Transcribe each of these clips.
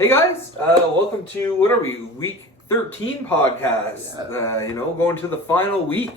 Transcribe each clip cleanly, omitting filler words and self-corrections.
Hey guys, welcome to, what are we, week 13 podcast. Yeah. Going to the final week.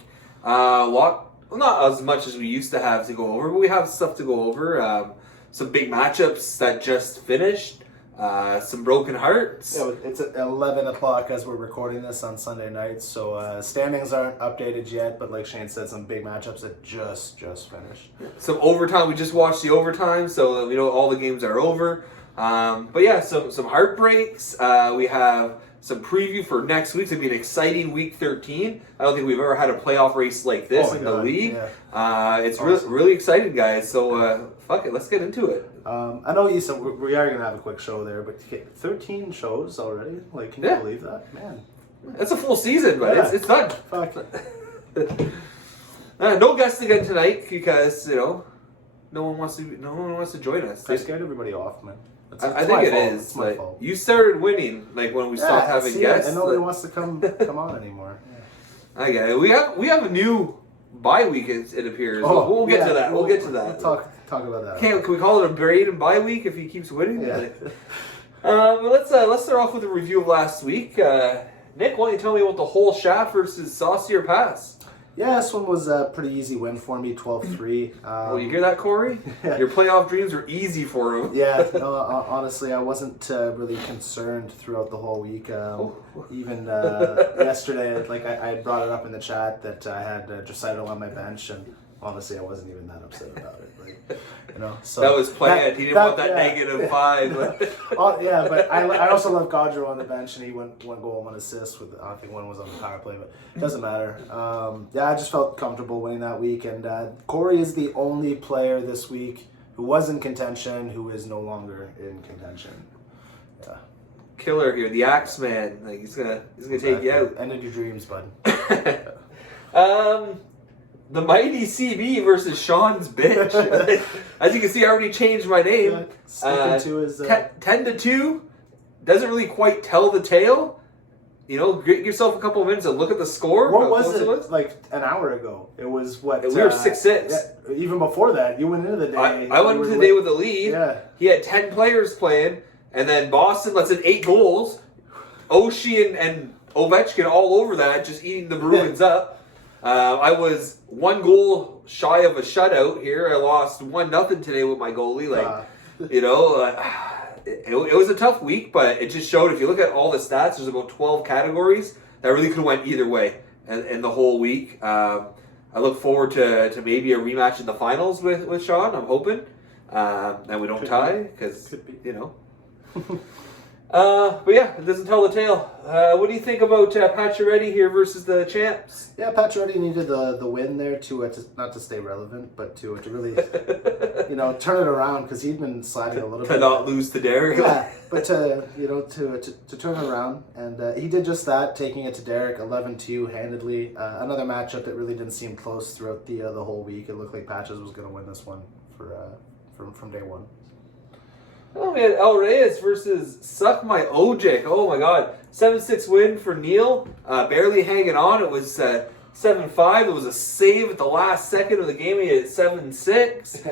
Not as much as we used to have to go over, but we have stuff to go over. Some big matchups that just finished. Some broken hearts. Yeah, it's at 11 o'clock as we're recording this on Sunday night, so standings aren't updated yet, but like Shane said, some big matchups that just finished. Some overtime. We just watched the overtime, so we know all the games are over. But yeah, some heartbreaks. We have some preview for next week. It's going to be an exciting week 13. I don't think we've ever had a playoff race like this in the league. Yeah. It's really exciting, guys. So fuck it, let's get into it. I know you said we are going to have a quick show there, but 13 shows already? Like, can you believe that? Man. It's a full season, but it's done. Fuck. No guests again tonight because, no one wants to join us. I scared everybody off, man. I think it is. It's my fault. You started winning, like when we stopped having guests. And nobody wants to come on anymore. Yeah. I get it. We have a new bye week. It appears. We'll get to that. We'll get to that. We'll talk about that. Can we call it a Braden bye week if he keeps winning? Yeah. Well, let's start off with a review of last week. Nick, why don't you tell me about the whole shaft versus Saucier Pass? Yeah, this one was a pretty easy win for me, 12-3. You hear that, Corey? Yeah. Your playoff dreams were easy for him. Yeah, no, honestly, I wasn't really concerned throughout the whole week. Even yesterday, like I had brought it up in the chat that I had Draisaitl on my bench, and honestly, I wasn't even that upset about it. So that was planned. He didn't want that -5. Yeah, but I also love Gaudreau on the bench, and he went 1 goal, 1 assist. I think 1 was on the power play, but it doesn't matter. I just felt comfortable winning that week, and Corey is the only player this week who was in contention who is no longer in contention. Yeah. Killer here, the Axeman. Like he's gonna take you out. End of your dreams, bud. The mighty CB versus Sean's bitch. As you can see, I already changed my name. 10-2 doesn't really quite tell the tale. Get yourself a couple of minutes and look at the score. What was it? Like an hour ago. It was what? We were 6-6. Yeah, even before that, you went into the day. I went into the day with the lead. Yeah. He had 10 players playing, and then Boston lets in 8 goals. Oshie and Ovechkin all over that, just eating the Bruins up. I was 1 goal shy of a shutout here. I lost 1-0 today with my goalie. It was a tough week, but it just showed, if you look at all the stats, there's about 12 categories that really could have went either way in the whole week. I look forward to maybe a rematch in the finals with Sean, I'm hoping. And we don't tie, because, But yeah, it doesn't tell the tale. What do you think about Pacioretty here versus the champs? Yeah, Pacioretty needed the win there to not to stay relevant, but to really turn it around, because he'd been sliding a little bit. To not lose to Derek. Yeah, but to turn it around, and he did just that, taking it to Derek 11-2 handedly. Another matchup that really didn't seem close throughout the whole week. It looked like Patches was going to win this one from day one. Oh man, El Reyes versus Suck My Ojek. Oh my god. 7-6 win for Neil. Barely hanging on. It was 7-5. It was a save at the last second of the game. He hit 7-6.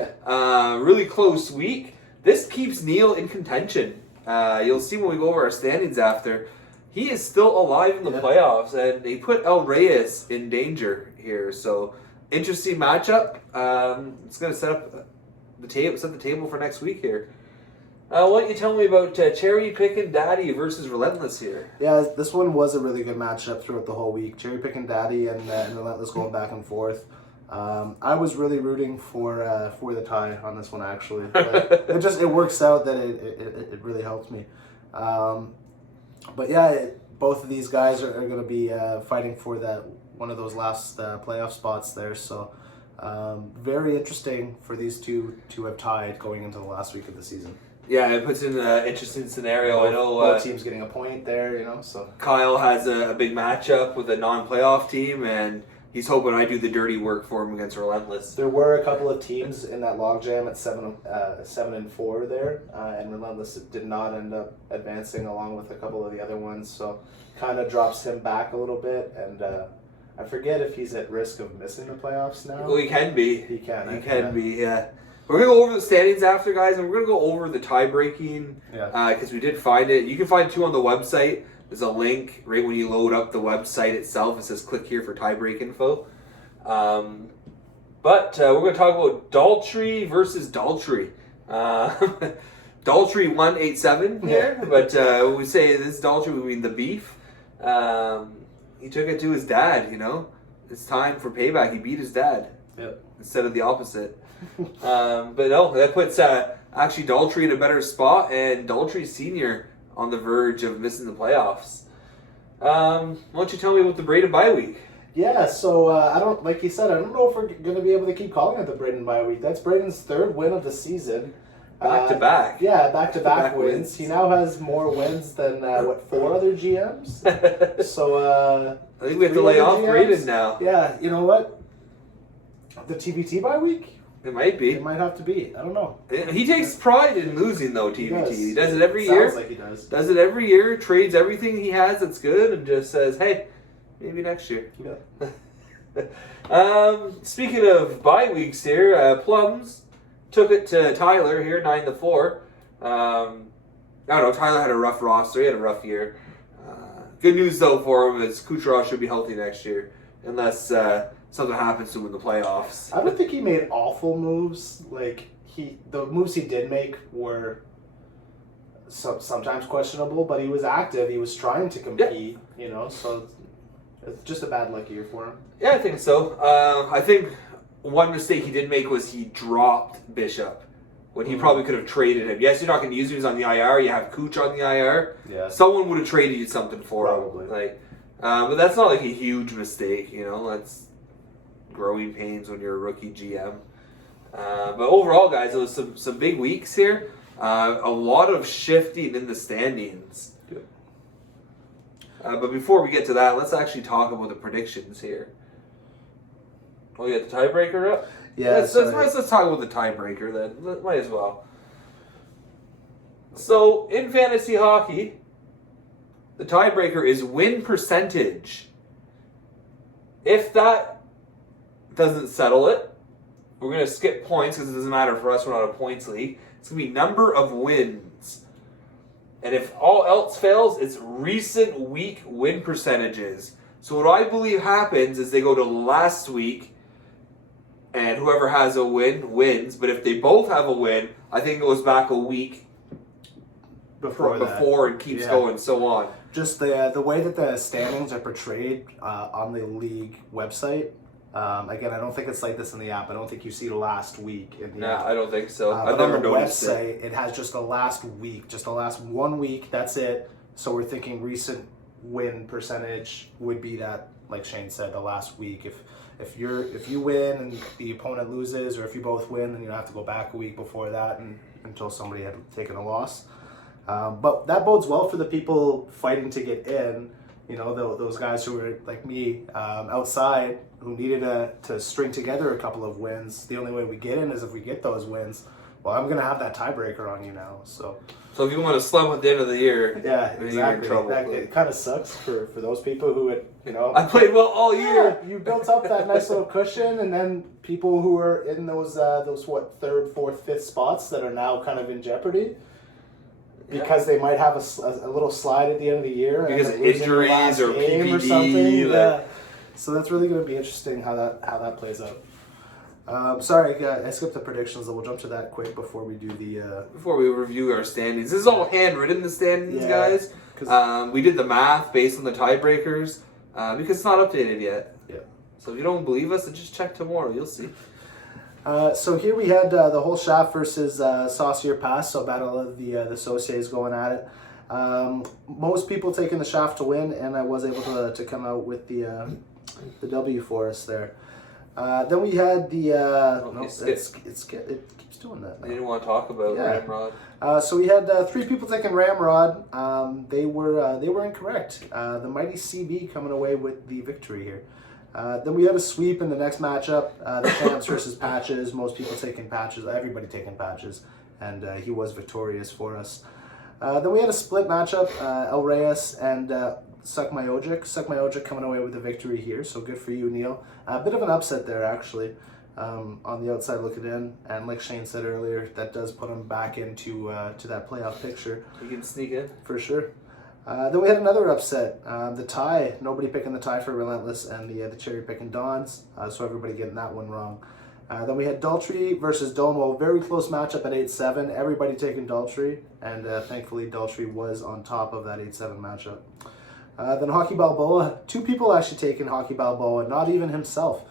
Really close week. This keeps Neil in contention. You'll see when we go over our standings after. He is still alive in the playoffs, and they put El Reyes in danger here. So, interesting matchup. It's going to set the table for next week here. Why don't you tell me about Cherry Pickin' Daddy versus Relentless here? Yeah, this one was a really good matchup throughout the whole week. Cherry Pickin' Daddy and Relentless going back and forth. I was really rooting for the tie on this one, actually. It works out that it really helped me. But yeah, both of these guys are going to be fighting for one of those last playoff spots there. So very interesting for these two to have tied going into the last week of the season. Yeah, it puts in an interesting scenario. I know both teams getting a point there, so Kyle has a big matchup with a non-playoff team, and he's hoping I do the dirty work for him against Relentless. There were a couple of teams in that logjam at 7-4 there, and Relentless did not end up advancing along with a couple of the other ones, so kind of drops him back a little bit, and I forget if he's at risk of missing the playoffs now. Well, he can be. He can be, yeah. We're going to go over the standings after, guys, and we're going to go over the tie-breaking Yeah. because we did find it. You can find 2 on the website. There's a link right when you load up the website itself. It says click here for tie-break info. But we're going to talk about Daltrey versus Daltrey. Daltrey 187 here, but when we say this Daltrey, we mean the beef. He took it to his dad, you know. It's time for payback. He beat his dad instead of the opposite. But no, that puts actually Daltrey in a better spot, and Daltrey Sr. on the verge of missing the playoffs. Why don't you tell me about the Braden bye week? Yeah, so I don't, like you said, I don't know if we're going to be able to keep calling it the Braden bye week. That's Braden's 3rd win of the season. Back to back. Yeah, back-to-back wins. He now has more wins than, 4 other GMs? So, I think we have to lay off Braden now. Yeah, you know what? The TBT bye week? It might be. It might have to be. I don't know. He takes pride in losing, though, TBT. He does it every Sounds year. like he does. Does it every year, trades everything he has that's good, and just says, hey, maybe next year. Yeah. Speaking of bye weeks here, Plums took it to Tyler here, 9-4. I don't know, Tyler had a rough roster. He had a rough year. Good news, though, for him is Kucherov should be healthy next year, unless something happens to him in the playoffs. I don't think he made awful moves. Like, the moves he did make were sometimes questionable, but he was active. He was trying to compete, you know, so it's just a bad luck year for him. Yeah, I think so. I think one mistake he did make was he dropped Bishop when he probably could have traded him. Yes, you're not going to use him. He's on the IR. You have Cooch on the IR. Yeah. Someone would have traded you something for Probably. him. Like, but that's not like a huge mistake, you know. That's growing pains when you're a rookie GM. But overall, guys, it was some big weeks here. A lot of shifting in the standings. But before we get to that, let's actually talk about the predictions here. Oh, you got the tiebreaker up? Yeah, let's talk about the tiebreaker then. Might as well. So, in fantasy hockey, the tiebreaker is win percentage. If that doesn't settle it, we're going to skip points because it doesn't matter for us. We're not a points league. It's going to be number of wins. And if all else fails, it's recent week win percentages. So what I believe happens is they go to last week, and whoever has a win wins. But if they both have a win, I think it goes back a week before and keeps going, so on. Just the way that the standings are portrayed on the league website. Again, I don't think it's like this in the app. I don't think you see last week in the app. I don't think so. I've But never on the noticed website, it has just the last week, just the last 1 week. That's it. So we're thinking recent win percentage would be that, like Shane said, the last week. If you win and the opponent loses, or if you both win, then you have to go back a week before that until somebody had taken a loss. But that bodes well for the people fighting to get in. You know, those guys who were like me outside, who needed to string together a couple of wins. The only way we get in is if we get those wins. Well, I'm gonna have that tiebreaker on you now. So if you want to slump at the end of the year, yeah, then exactly. you're in trouble. It kind of sucks for those people who had, you know. I played well all year. Yeah, you built up that nice little cushion, and then people who are in those what, 3rd, 4th, 5th spots that are now kind of in jeopardy. Because they might have a little slide at the end of the year. Because and of injuries or PPD. Or something. Yeah. So that's really going to be interesting how that plays out. Sorry, I skipped the predictions. We'll jump to that quick before we do the... Before we review our standings. This is all handwritten, the standings, guys. We did the math based on the tiebreakers because it's not updated yet. Yeah. So if you don't believe us, then just check tomorrow. You'll see. So here we had the whole Shaft versus Saucier Pass, so battle of the Sauciers going at it. Most people taking the Shaft to win, and I was able to come out with the W for us there. Then we had the... it keeps doing that now. You didn't want to talk about Ramrod. So we had 3 people taking Ramrod. They were incorrect. The mighty CB coming away with the victory here. Then we had a sweep in the next matchup, the Champs versus Patches. Most people taking Patches, everybody taking Patches, and he was victorious for us. Then we had a split matchup, El Reyes and Suck My Ojic. Suck My Ojic coming away with the victory here, so good for you, Neil. A bit of an upset there, actually. on the outside looking in. And like Shane said earlier, that does put him back into to that playoff picture. You can sneak in. For sure. Then we had another upset. The tie. Nobody picking the tie for Relentless and the cherry picking Dons. So everybody getting that one wrong. Then we had Daltrey versus Domo. Very close matchup at 8-7. Everybody taking Daltrey. And thankfully Daltrey was on top of that 8-7 matchup. Then Hockey Balboa. 2 people actually taking Hockey Balboa. Not even himself.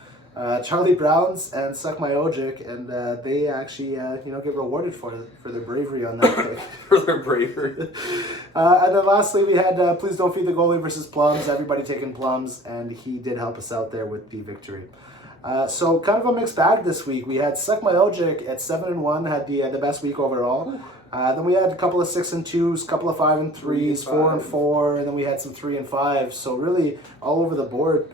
Charlie Browns and Suck My Ojic, and they actually get rewarded for their bravery on that pick. For their bravery. And then lastly we had Please Don't Feed the Goalie versus Plums. Everybody taking Plums, and he did help us out there with the victory. So kind of a mixed bag this week. We had Suck My Ojic at 7-1, had the best week overall. Then we had a couple of 6-2s, couple of 5-3s, 4-4, and then we had some 3-5. So really all over the board,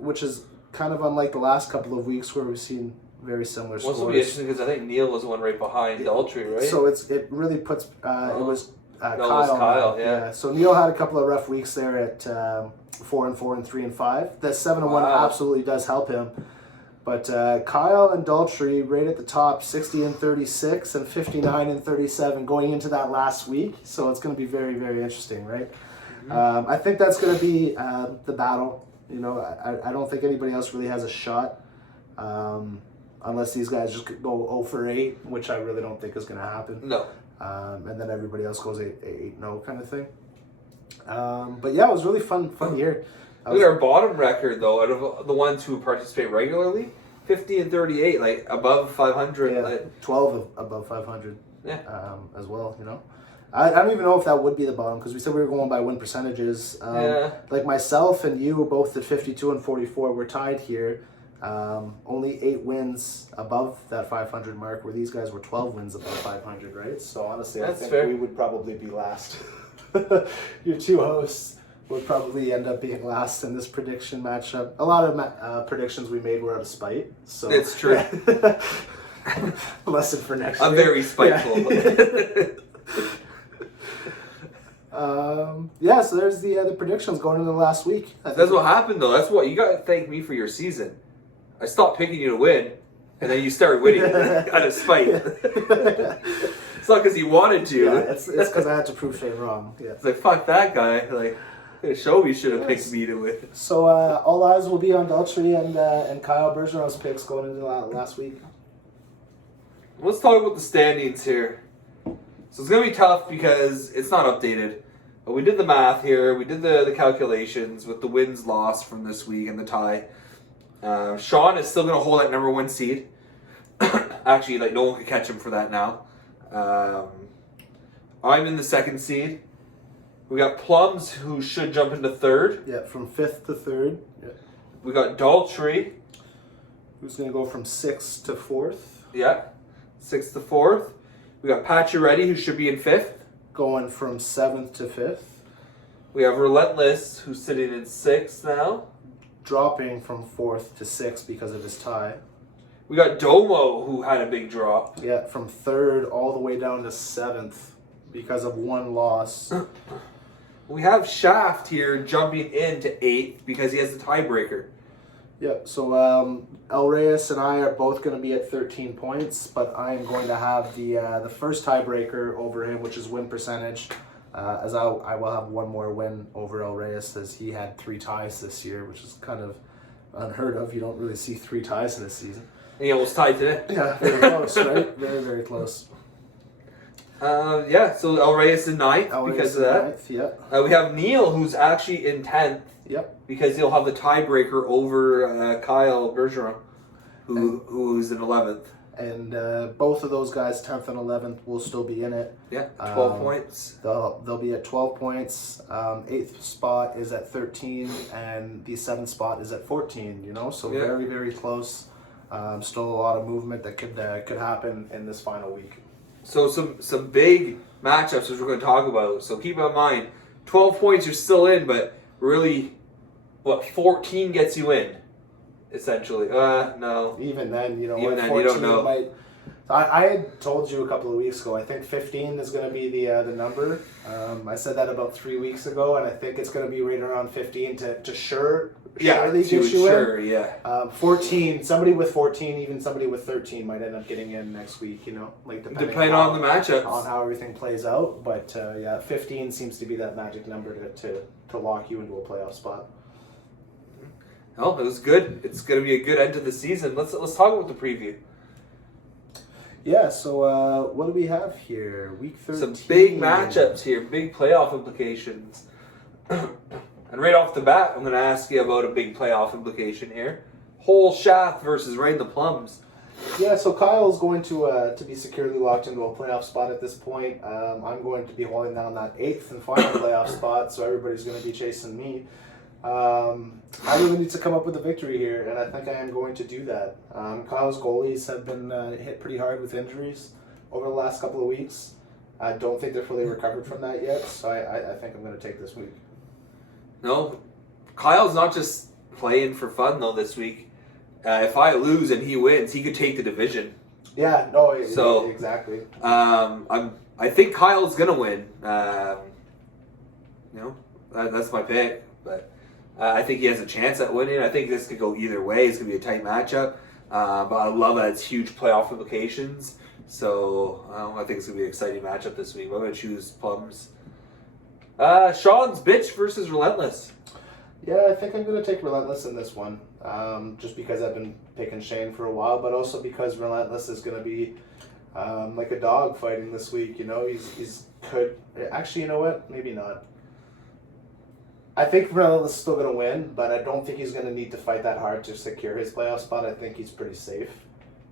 which is kind of unlike the last couple of weeks where we've seen very similar scores. This will be interesting because I think Neil was the one right behind Daltrey, right? So it really puts it was Kyle. It was Kyle, yeah. So Neil had a couple of rough weeks there at 4-4 and 3-5. The 7-1 absolutely does help him. But Kyle and Daltrey right at the top, 60-36 and 59-37 going into that last week. So it's going to be very, very interesting, right? Mm-hmm. I think that's going to be the battle. You know, I don't think anybody else really has a shot, unless these guys just go 0 for 8, which I really don't think is going to happen. No. And then everybody else goes 8-0 kind of thing. But yeah, it was really fun year. Look at our bottom record though. Out of the ones who participate regularly, 50-38, like above 500. Yeah, like, 12 above 500. Yeah. As well, you know. I don't even know if that would be the bottom because we said we were going by win percentages. Like myself and you both at 52 and 44, we're tied here. Only 8 wins above that 500 mark, where these guys were 12 wins above 500, right? So honestly, I think we would probably be last. Your 2 hosts would probably end up being last in this prediction matchup. A lot of predictions we made were out of spite. So it's true. Lesson for next year. I'm very spiteful. Yeah. So there's the predictions going into the last week. That's what happened though. That's what you got to thank me for your season. I stopped picking you to win, and then you started winning out of spite. It's not because you wanted to. Yeah, it's because I had to prove Shane wrong. Yeah. It's like fuck that guy. Like, Shobi should have picked me to win. So all eyes will be on Daltrey and Kyle Bergeron's picks going into last week. Let's talk about the standings here. So it's gonna be tough because it's not updated. But we did the math here. We did the calculations with the wins lost from this week and the tie. Sean is still gonna hold that number 1 seed. Actually, like no one can catch him for that now. I'm in the 2nd seed. We got Plums, who should jump into 3rd. Yeah, from 5th to 3rd. Yeah. We got Daltrey, who's going to go from 6th to 4th. Yeah, 6th to 4th. We got Pacioretty, who should be in 5th. Going from 7th to 5th. We have Relentless, who's sitting in 6th now. Dropping from 4th to 6th because of his tie. We got Domo, who had a big drop. Yeah, from 3rd all the way down to 7th because of 1 loss. We have Shaft here jumping into 8th because he has the tiebreaker. Yep, so El Reyes and I are both going to be at 13 points, but I am going to have the first tiebreaker over him, which is win percentage, as I will have 1 more win over El Reyes, as he had 3 ties this year, which is kind of unheard of. You don't really see 3 ties in a season. And he almost tied today. Yeah, very close, right? Very, very close. Yeah, so El Reyes in 9th because of that. 9th, yeah. We have Neil, who's actually in 10th. Yep. Because he'll have the tiebreaker over Kyle Bergeron, who's in 11th. And both of those guys, 10th and 11th, will still be in it. Yeah, 12 points. They'll be at 12 points. 8th spot is at 13, and the 7th spot is at 14. You know, so very, very close. Still a lot of movement that could happen in this final week. So some big matchups which we're going to talk about. So keep in mind, 12 points you're still in, but really, 14 gets you in, essentially. No. Even then, you know, even then 14, you don't know. I had told you a couple of weeks ago, I think 15 is going to be the number. I said that about 3 weeks ago, and I think it's going to be right around 15 to surely get you in. Yeah. 14, somebody with 14, even somebody with 13 might end up getting in next week, like depending on the matchups. On how everything plays out. But 15 seems to be that magic number to lock you into a playoff spot. Oh, it was good. It's going to be a good end to the season. Let's talk about the preview. Yeah, so what do we have here? Week 13. Some big matchups here, big playoff implications. And right off the bat, I'm going to ask you about a big playoff implication here. Whole Shaft versus Rain the Plums. Yeah, so Kyle's going to be securely locked into a playoff spot at this point. I'm going to be holding down that 8th and final playoff spot, so everybody's going to be chasing me. I really need to come up with a victory here, and I think I am going to do that. Kyle's goalies have been hit pretty hard with injuries over the last couple of weeks. I don't think they're fully recovered from that yet, so I think I'm going to take this week. No, Kyle's not just playing for fun, though, this week. If I lose and he wins, he could take the division. Yeah, no, so, exactly. I think Kyle's going to win. That's my pick, but... I think he has a chance at winning. I think this could go either way. It's going to be a tight matchup. But I love that it's huge playoff implications. So I think it's going to be an exciting matchup this week. I'm going to choose Plums. Sean's Bitch versus Relentless. Yeah, I think I'm going to take Relentless in this one. Just because I've been picking Shane for a while, but also because Relentless is going to be like a dog fighting this week. He's could... Actually, you know what? Maybe not. I think Relentless is still going to win, but I don't think he's going to need to fight that hard to secure his playoff spot. I think he's pretty safe,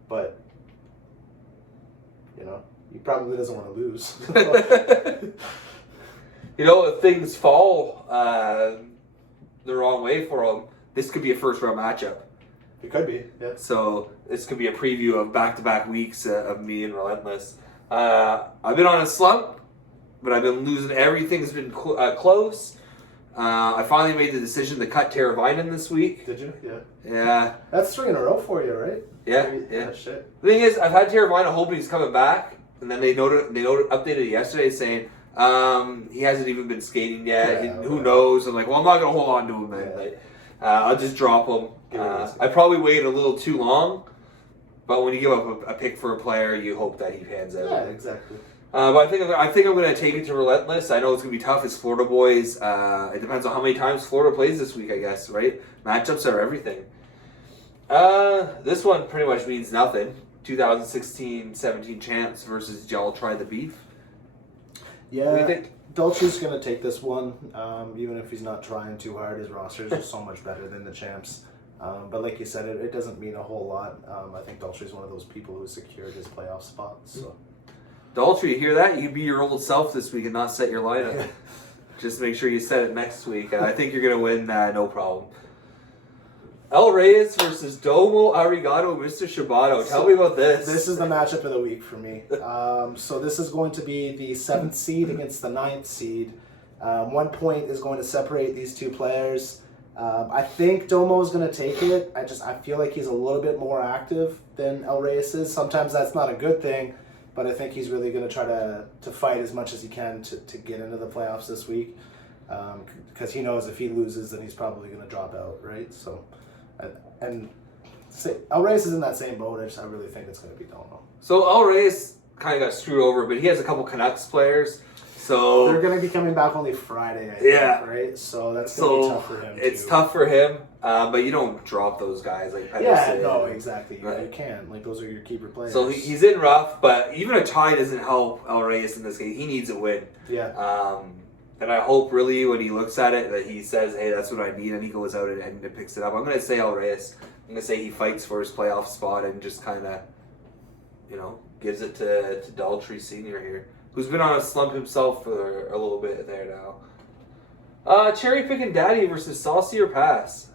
but he probably doesn't want to lose. If things fall the wrong way for him, this could be a first round matchup. It could be, yeah. So this could be a preview of back-to-back weeks of me and Relentless. I've been on a slump, but I've been losing everything. It's been close. I finally made the decision to cut Teravainen this week. Did you? Yeah. Yeah. That's 3 in a row for you, right? Yeah. Shit. The thing is, I've had Teravainen hoping he's coming back, and then they updated it yesterday saying he hasn't even been skating yet. Yeah, Who knows? I'm like, well, I'm not gonna hold on to him then. Yeah. Like, I'll just drop him. I probably waited a little too long, but when you give up a pick for a player, you hope that he pans out. Yeah, exactly. But I think I'm going to take it to Relentless. I know it's going to be tough as Florida boys. It depends on how many times Florida plays this week, I guess, right? Matchups are everything. This one pretty much means nothing. 2016-17 champs versus Y'all Try the Beef. Yeah, what do you think? Dolce's going to take this one, even if he's not trying too hard. His roster is just so much better than the champs. But like you said, it doesn't mean a whole lot. I think Dolce's one of those people who secured his playoff spot, so... Daltrey, you hear that? You be your old self this week and not set your lineup. Just make sure you set it next week. I think you're going to win, no problem. El Reyes versus Domo Arigato, Mr. Shibato. Tell me about this. This is the matchup of the week for me. So this is going to be the 7th seed against the 9th seed. 1 point is going to separate these two players. I think Domo is going to take it. I feel like he's a little bit more active than El Reyes is. Sometimes that's not a good thing. But I think he's really going to try to fight as much as he can to get into the playoffs this week. Because he knows if he loses, then he's probably going to drop out, right? So, El Reyes is in that same boat. I really think it's going to be Domo. So El Reyes kind of got screwed over, but he has a couple Canucks players. So they're going to be coming back only Friday, I think, right? So that's going to be tough for him, It's tough for him, but you don't drop those guys like Pedersen. Yeah, no, exactly. You can't. Like, those are your keeper players. So he's in rough, but even a tie doesn't help El Reyes in this game. He needs a win. Yeah. And I hope really when he looks at it that he says, hey, that's what I need, and he goes out and picks it up. I'm going to say El Reyes. I'm going to say he fights for his playoff spot and just kind of, gives it to Daltrey Sr. here, who's been on a slump himself for a little bit there now. Cherry Pickin' Daddy versus Saucy or Pass.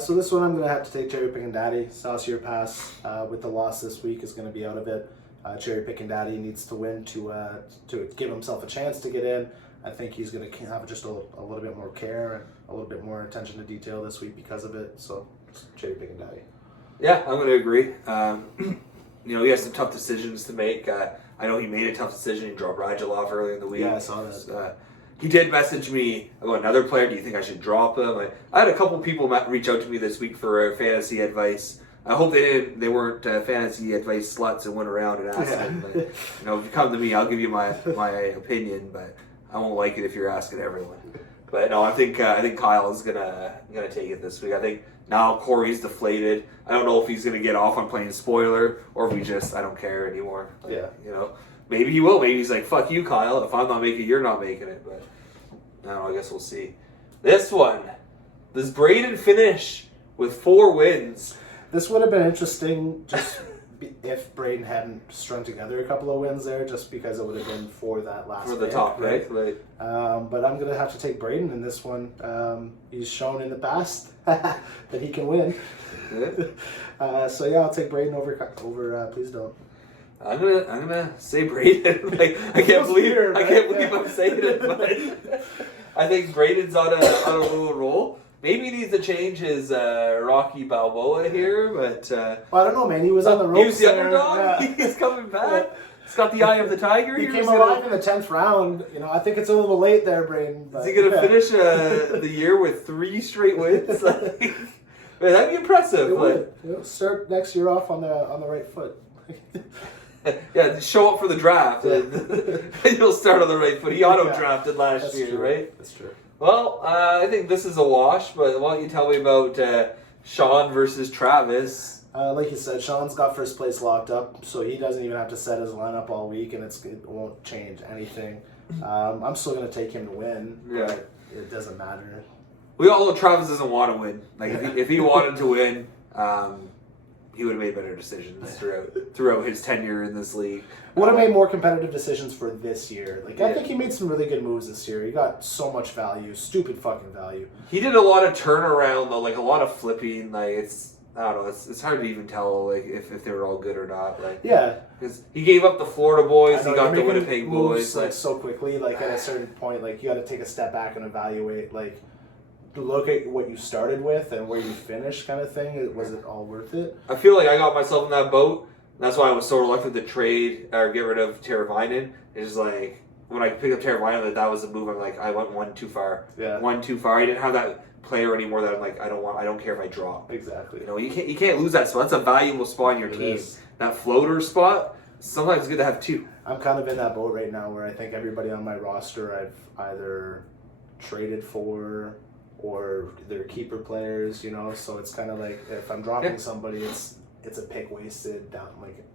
So this one I'm going to have to take Cherry Pickin' Daddy. Saucy or Pass with the loss this week is going to be out of it. Cherry Pickin' Daddy needs to win to give himself a chance to get in. I think he's going to have just a little bit more care and a little bit more attention to detail this week because of it. So Cherry Pickin' Daddy. Yeah, I'm going to agree. he has some tough decisions to make. I know he made a tough decision. He dropped Radulov earlier in the week. Yeah, I saw that. He did message me about another player. Do you think I should drop him? I had a couple people reach out to me this week for fantasy advice. I hope they weren't fantasy advice sluts and went around and asked them. But, if you come to me, I'll give you my opinion, but I won't like it if you're asking everyone. But no, I think Kyle is gonna take it this week. I think now Corey's deflated. I don't know if he's gonna get off on playing spoiler or if I don't care anymore. Maybe he will. Maybe he's like, fuck you, Kyle. If I'm not making it, you're not making it. But I don't know, I guess we'll see. This one, does Braden finish with 4 wins? This would have been interesting just if Braden hadn't strung together a couple of wins there, just because it would have been for that last for the top, right? But I'm going to have to take Braden in this one. He's shown in the past that he can win. Yeah. So yeah, I'll take Braden over please don't. I'm gonna say Braden. I can't believe I'm saying it, but I think Braden's on a little roll. Maybe he needs to change his Rocky Balboa here, but I don't know, man. He was on the ropes. He was the underdog. Yeah. He's coming back. He's got the eye of the tiger. He came alive in the 10th round. I think it's a little late there, Braden. But, is he gonna finish the year with 3 straight wins? Man, that'd be impressive. It would. Start next year off on the right foot. Yeah, show up for the draft, and you'll start on the right foot. He auto-drafted last year, true. right? That's true. Well, I think this is a wash, but why don't you tell me about Sean versus Travis? Like you said, Sean's got first place locked up, so he doesn't even have to set his lineup all week, and it won't change anything. I'm still going to take him to win, but it doesn't matter. We all know Travis doesn't want to win. If he wanted to win, he would have made better decisions throughout his tenure in this league. Would have made more competitive decisions for this year. I think he made some really good moves this year. He got so much value, stupid fucking value. He did a lot of turnaround though, a lot of flipping. It's I don't know. It's hard to even tell if they were all good or not. Because he gave up the Florida boys, he got the Winnipeg boys. So quickly. At a certain point, you got to take a step back and evaluate. Look at what you started with and where you finished, kind of thing. Was it all worth it? I feel like I got myself in that boat. That's why I was so reluctant to trade or get rid of Teravainen. It's just when I picked up Teravainen, that was the move. I'm I went one too far. Yeah. One too far. I didn't have that player anymore that I'm I don't care if I drop. Exactly. You can't lose that spot. That's a valuable spot in your team. That floater spot. Sometimes it's good to have 2. I'm kind of in that boat right now where I think everybody on my roster I've either traded for or they're keeper players, so it's kind of if I'm dropping somebody, it's a pick wasted down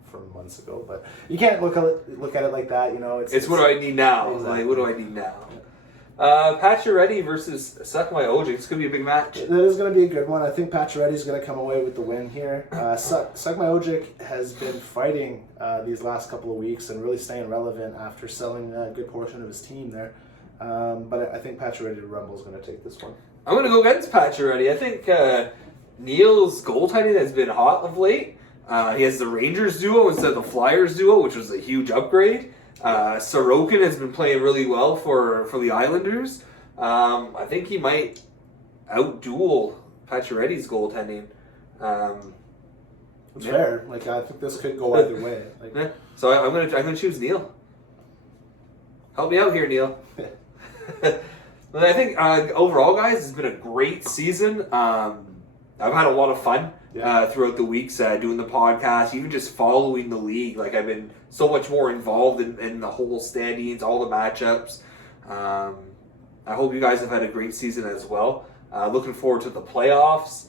from months ago. But you can't look at it like that, It's what do I need now? Exactly. What do I need now? Pacioretty versus Suck My OJ. It's gonna be a big match. That is gonna be a good one. I think Pacioretty's gonna come away with the win here. Suck My Ojic has been fighting these last couple of weeks and really staying relevant after selling a good portion of his team there. But I think Pacioretty Rumble's gonna take this one. I'm going to go against Pacioretty. I think Neil's goaltending has been hot of late. He has the Rangers duo instead of the Flyers duo, which was a huge upgrade. Sorokin has been playing really well for the Islanders. I think he might outduel Pacioretty's goaltending. It's fair. I think this could go either way. So I'm gonna choose Neil. Help me out here, Neil. But I think overall, guys, it's been a great season. I've had a lot of fun throughout the weeks doing the podcast, even just following the league. I've been so much more involved in the whole standings, all the matchups. I hope you guys have had a great season as well. Looking forward to the playoffs.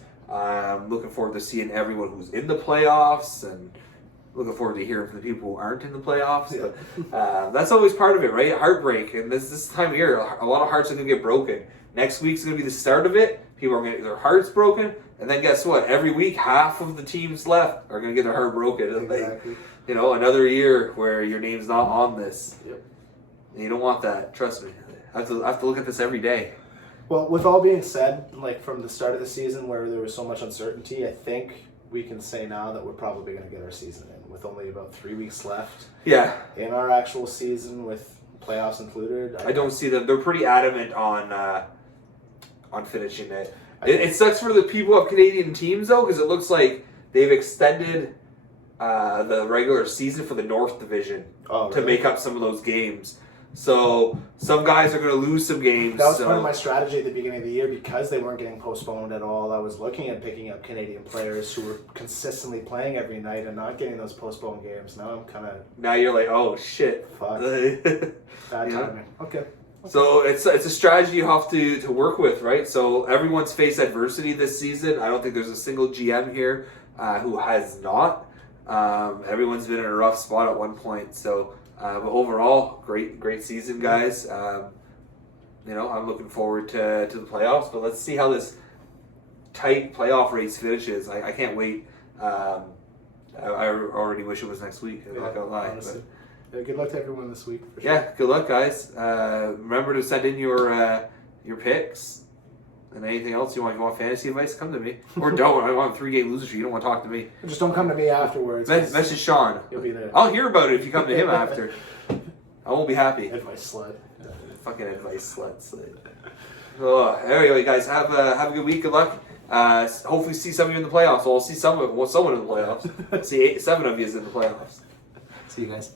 Looking forward to seeing everyone who's in the playoffs and looking forward to hearing from the people who aren't in the playoffs. Yeah. But, that's always part of it, right? Heartbreak. And this time of year, a lot of hearts are going to get broken. Next week's going to be the start of it. People are going to get their hearts broken. And then guess what? Every week, half of the teams left are going to get their heart broken. Exactly. Another year where your name's not on this. Yep. And you don't want that. Trust me. I have to look at this every day. Well, with all being said, from the start of the season where there was so much uncertainty, I think we can say now that we're probably going to get our season in with only about 3 weeks left. Yeah. In our actual season with playoffs included. I don't see them. They're pretty adamant on finishing it. It sucks for the people of Canadian teams, though, because it looks like they've extended the regular season for the North Division Oh, to really? make up some of those games. So some guys are going to lose some games. That was part of my strategy at the beginning of the year because they weren't getting postponed at all. I was looking at picking up Canadian players who were consistently playing every night and not getting those postponed games. Now I'm kind of Now you're like, oh shit. fuck. Yeah. Bad timing. Okay. So it's a strategy you have to work with, right? So everyone's faced adversity this season. I don't think there's a single GM here who has not. Everyone's been in a rough spot at one point. So, but overall, great season, guys. I'm looking forward to the playoffs. But let's see how this tight playoff race finishes. I can't wait. I already wish it was next week. I'm not gonna lie. Honestly. Yeah, good luck to everyone this week. For sure. Yeah, good luck, guys. Remember to send in your picks and anything else you want. If you want fantasy advice, come to me. Or don't. I want a 3-game loser streak. You don't want to talk to me. Just don't come to me afterwards. Message Sean. You'll be there. I'll hear about it if you come to him after. I won't be happy. Advice slut. Fucking advice sluts. Oh, anyway, guys, have a good week. Good luck. Hopefully, see some of you in the playoffs. Well, I'll see someone in the playoffs. See 7 of you is in the playoffs. See you guys.